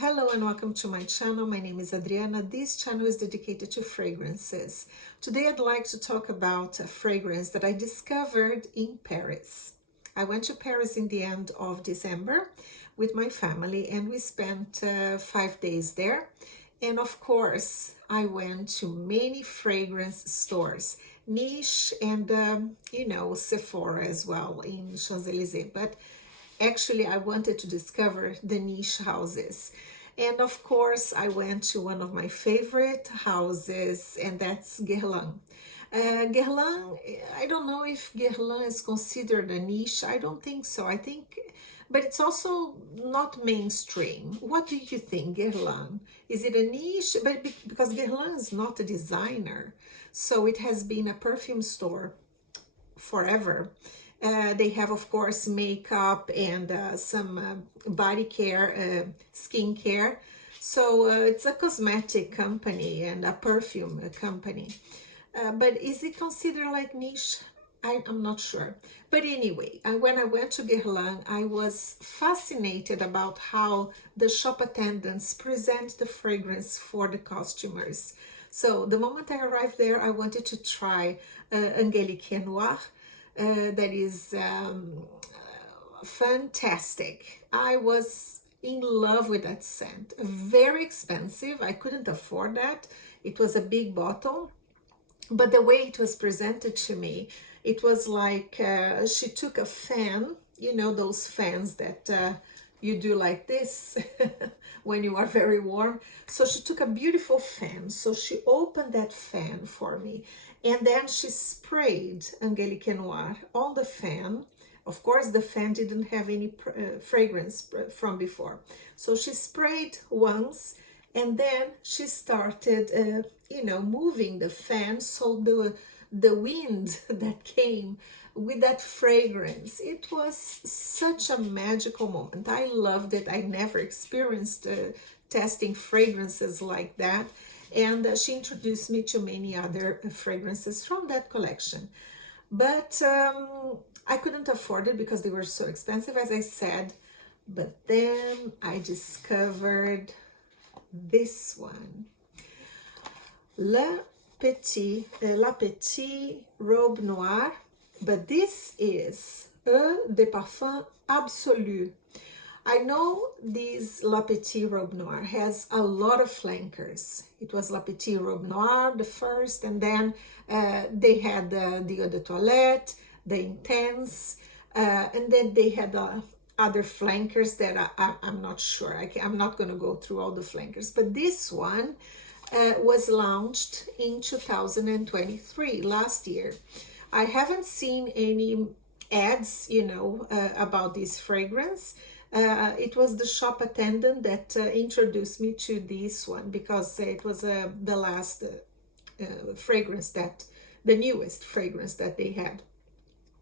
Hello and welcome to my channel. My name is Adriana. This channel is dedicated to fragrances. Today I'd like to talk about a fragrance that I discovered in Paris. I went to Paris in the end of December with my family and we spent 5 days there. And of course, I went to many fragrance stores, niche and, Sephora as well in Champs-Élysées. But actually, I wanted to discover the niche houses. And of course, I went to one of my favorite houses, and that's Guerlain. Guerlain, I don't know if Guerlain is considered a niche. I don't think so. But it's also not mainstream. What do you think, Guerlain? Is it a niche? But because Guerlain is not a designer, so it has been a perfume store forever. They have, of course, makeup and some body care, skin care. So it's a cosmetic company and a perfume company. But is it considered like niche? I'm not sure. But anyway, when I went to Guerlain, I was fascinated about how the shop attendants present the fragrance for the customers. So the moment I arrived there, I wanted to try Angelique Noire. That is fantastic. I was in love with that scent. Very expensive. I couldn't afford that. It was a big bottle. But the way it was presented to me, it was like she took a fan, you know, those fans that you do like this when you are very warm. So she took a beautiful fan. So she opened that fan for me. And then she sprayed Angelique Noire on the fan. Of course, the fan didn't have any fragrance from before. So she sprayed once and then she started, moving the fan. So the wind that came with that fragrance, it was such a magical moment. I loved it. I never experienced testing fragrances like that. And she introduced me to many other fragrances from that collection. But I couldn't afford it because they were so expensive, as I said. But then I discovered this one. La Petit Robe Noire. But this is de parfum Absolue. I know this La Petit Robe Noire has a lot of flankers. It was La Petit Robe Noire, the first, and then they had the Eau de Toilette, the Intense, and then they had other flankers that I'm not sure. I'm not going to go through all the flankers, but this one was launched in 2023, last year. I haven't seen any ads, about this fragrance. It was the shop attendant that introduced me to this one because it was the last fragrance the newest fragrance that they had.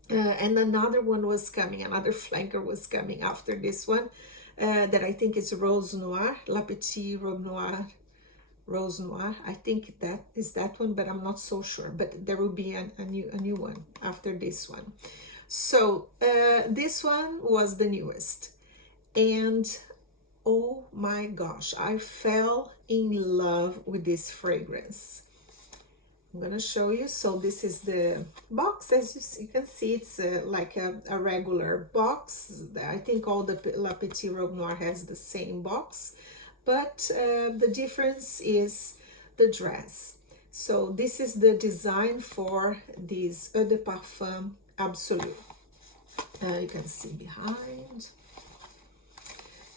And another one was coming, another flanker was coming after this one that I think is Rose Noire, La Petite Robe Noire, Rose Noire. I think that is that one, but I'm not so sure. But there will be a new one after this one. So this one was the newest. And oh my gosh, I fell in love with this fragrance. I'm gonna show you. So this is the box. As you can see, it's like a regular box. I think all the La Petite Robe Noire has the same box, but the difference is the dress. So this is the design for this Eau de Parfum Absolue. You can see behind.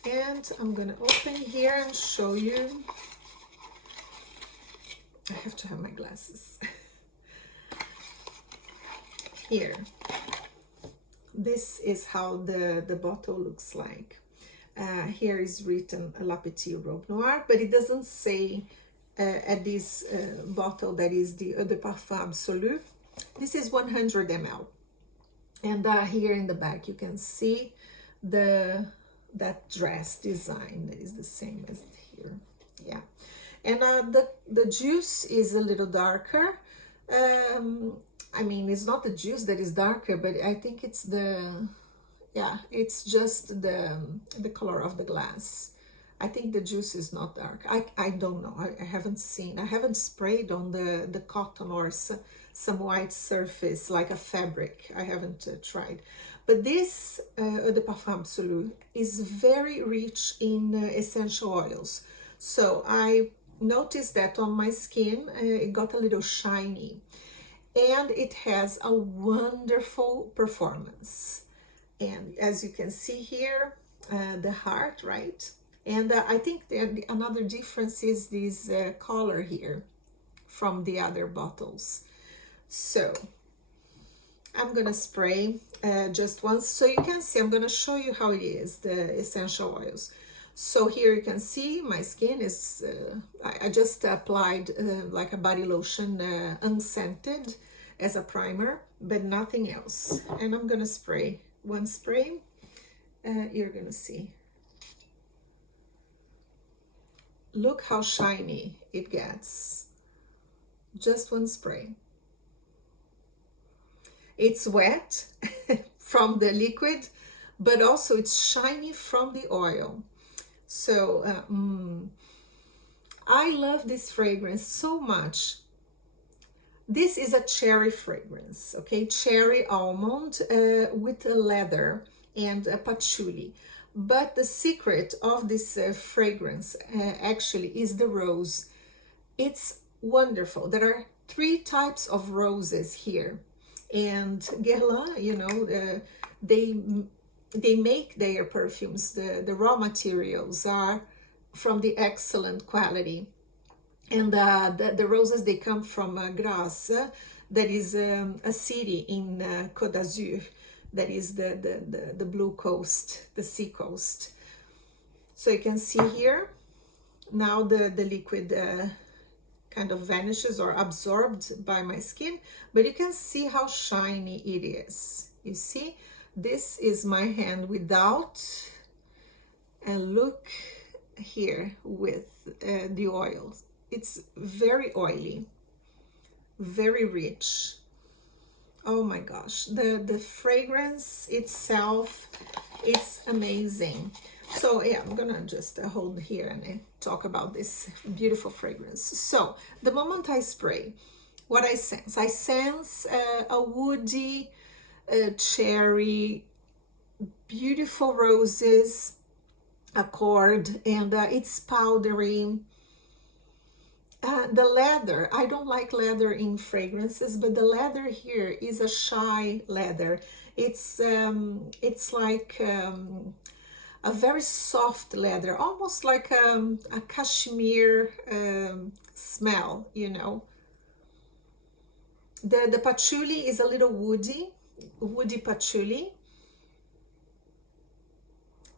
And I'm gonna open here and show you. I have to have my glasses. Here. This is how the bottle looks like. Here is written La Petite Robe Noire, but it doesn't say at this bottle that is the Eau de Parfum Absolue. This is 100 ml. And here in the back you can see that dress design that is the same as here. Yeah. And the juice is a little darker. I mean, it's not the juice that is darker, but I think it's it's just the color of the glass. I think the juice is not dark. I don't know. I haven't seen. I haven't sprayed on the cotton or some white surface like a fabric. I haven't tried. But this, the Parfum Absolue, is very rich in essential oils. So I noticed that on my skin, it got a little shiny. And it has a wonderful performance. And as you can see here, the heart, right? And I think another difference is this color here from the other bottles. So I'm gonna spray just once so you can see. I'm gonna show you how it is, the essential oils. So here you can see my skin is, I just applied like a body lotion, unscented as a primer, but nothing else. And I'm gonna spray one spray. You're gonna see. Look how shiny it gets. Just one spray. It's wet from the liquid, but also it's shiny from the oil. So I love this fragrance so much. This is a cherry fragrance, okay? Cherry almond with a leather and a patchouli. But the secret of this fragrance actually is the rose. It's wonderful. There are 3 types of roses here. And Guerlain, you know, they make their perfumes. The raw materials are from the excellent quality. And the roses, they come from Grasse, that is a city in Côte d'Azur, that is the blue coast, the sea coast. So you can see here, now the liquid kind of vanishes or absorbed by my skin, but you can see how shiny it is. You see, this is my hand without, and look here with the oils. It's very oily, very rich. Oh my gosh, the fragrance itself, it's amazing. So yeah, I'm gonna just hold here and talk about this beautiful fragrance. So the moment I spray, what I sense a woody, cherry, beautiful roses, accord, and it's powdery. The leather, I don't like leather in fragrances, but the leather here is a shy leather. It's like a very soft leather, almost like a cashmere smell, you know. The patchouli is a little woody patchouli.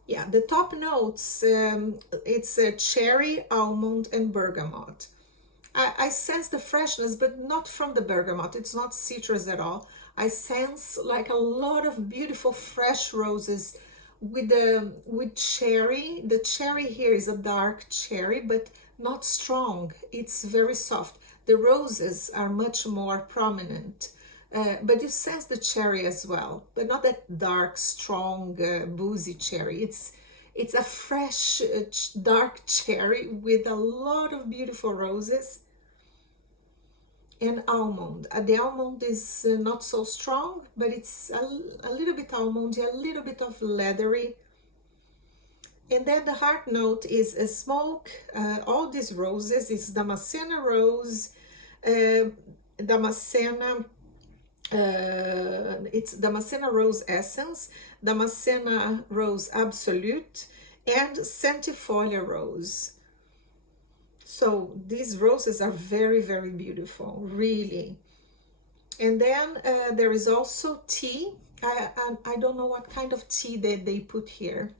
Yeah, the top notes, it's cherry, almond, and bergamot. I sense the freshness, but not from the bergamot. It's not citrus at all. I sense like a lot of beautiful fresh roses with cherry. The cherry here is a dark cherry, but not strong. It's very soft. The roses are much more prominent, but you sense the cherry as well, but not that dark, strong, boozy cherry. It's a fresh, dark cherry with a lot of beautiful roses and almond. The almond is not so strong, but it's a little bit almondy, a little bit of leathery. And then the heart note is a smoke. All these roses is Damascena rose, Damascena, it's Damascena rose essence, Damascena rose absolute, and centifolia rose. So these roses are very, very beautiful, really. And then there is also tea. I don't know what kind of tea they put here,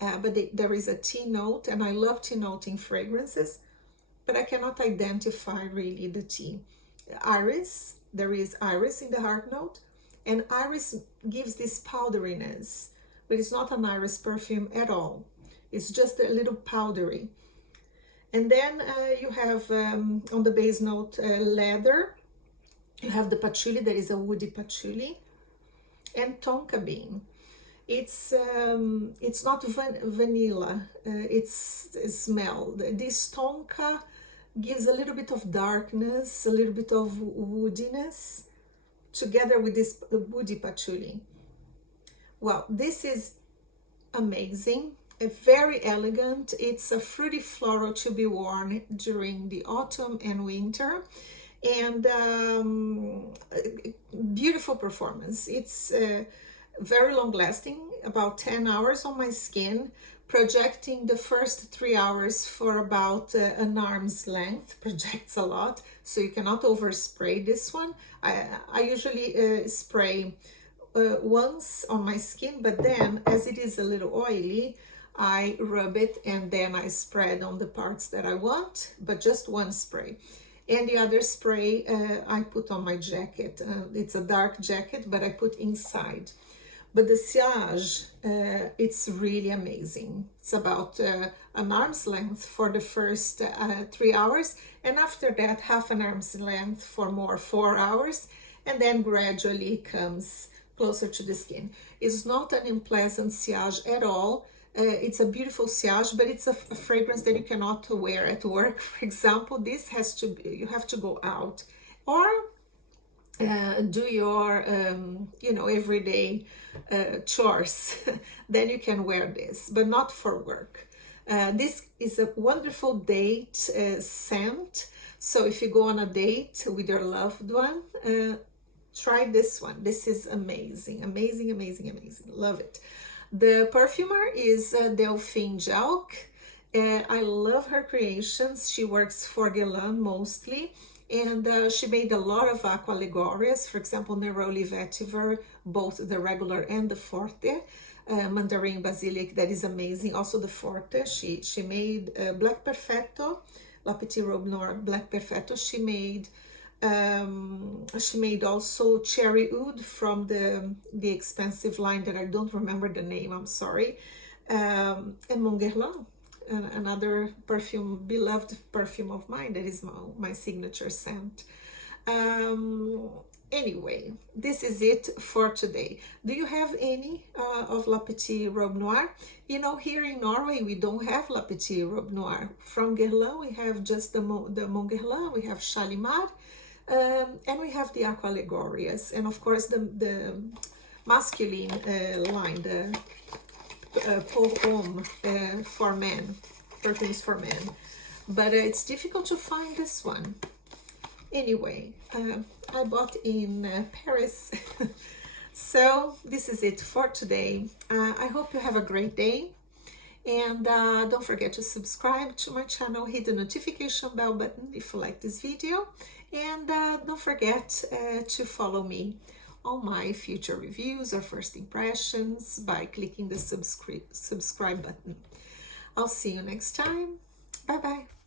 but there is a tea note, and I love tea note in fragrances, but I cannot identify really the tea. Iris, there is iris in the heart note, and iris gives this powderiness, but it's not an iris perfume at all. It's just a little powdery. And then you have on the base note leather. You have the patchouli, that is a woody patchouli, and tonka bean. It's not vanilla. It's a smell. This tonka gives a little bit of darkness, a little bit of woodiness, together with this woody patchouli. Well, this is amazing, very elegant. It's a fruity floral to be worn during the autumn and winter, and beautiful performance. It's very long lasting, about 10 hours on my skin, projecting the first 3 hours for about an arm's length. Projects a lot, so you cannot overspray this one. I usually spray once on my skin, but then as it is a little oily, I rub it and then I spread on the parts that I want, but just one spray. And the other spray I put on my jacket. It's a dark jacket, but I put inside. But the sillage, it's really amazing. It's about an arm's length for the first 3 hours, and after that half an arm's length for more 4 hours, and then gradually comes closer to the skin. It's not an unpleasant sillage at all. It's a beautiful sillage, but it's a fragrance that you cannot wear at work. For example, this has to be, you have to go out or do your everyday chores. Then you can wear this, but not for work. This is a wonderful date scent. So if you go on a date with your loved one, try this one. This is amazing, amazing, amazing, amazing. Love it. The perfumer is Delphine Jelk. I love her creations. She works for Guerlain mostly, and she made a lot of aqua allegorias. For example, Neroli Vetiver, both the regular and the forte. Mandarin Basilic, that is amazing. Also the forte. She made Black Perfetto, La Petit Robe Noire Black Perfetto. She made also Cherry Oud from the expensive line that I don't remember the name, I'm sorry. And Mon Guerlain, another perfume, beloved perfume of mine, that is my signature scent. Anyway, this is it for today. Do you have any of La Petit Robe Noire? You know, here in Norway, we don't have La Petit Robe Noire. From Guerlain, we have just the Mon Guerlain, we have Shalimar, and we have the aqua allegorias, and of course the masculine line, the parfum for men, perfumes for men. But it's difficult to find this one. Anyway, I bought in Paris. So this is it for today. I hope you have a great day. And don't forget to subscribe to my channel, hit the notification bell button if you like this video. And don't forget to follow me on my future reviews or first impressions by clicking the subscribe button. I'll see you next time. Bye bye.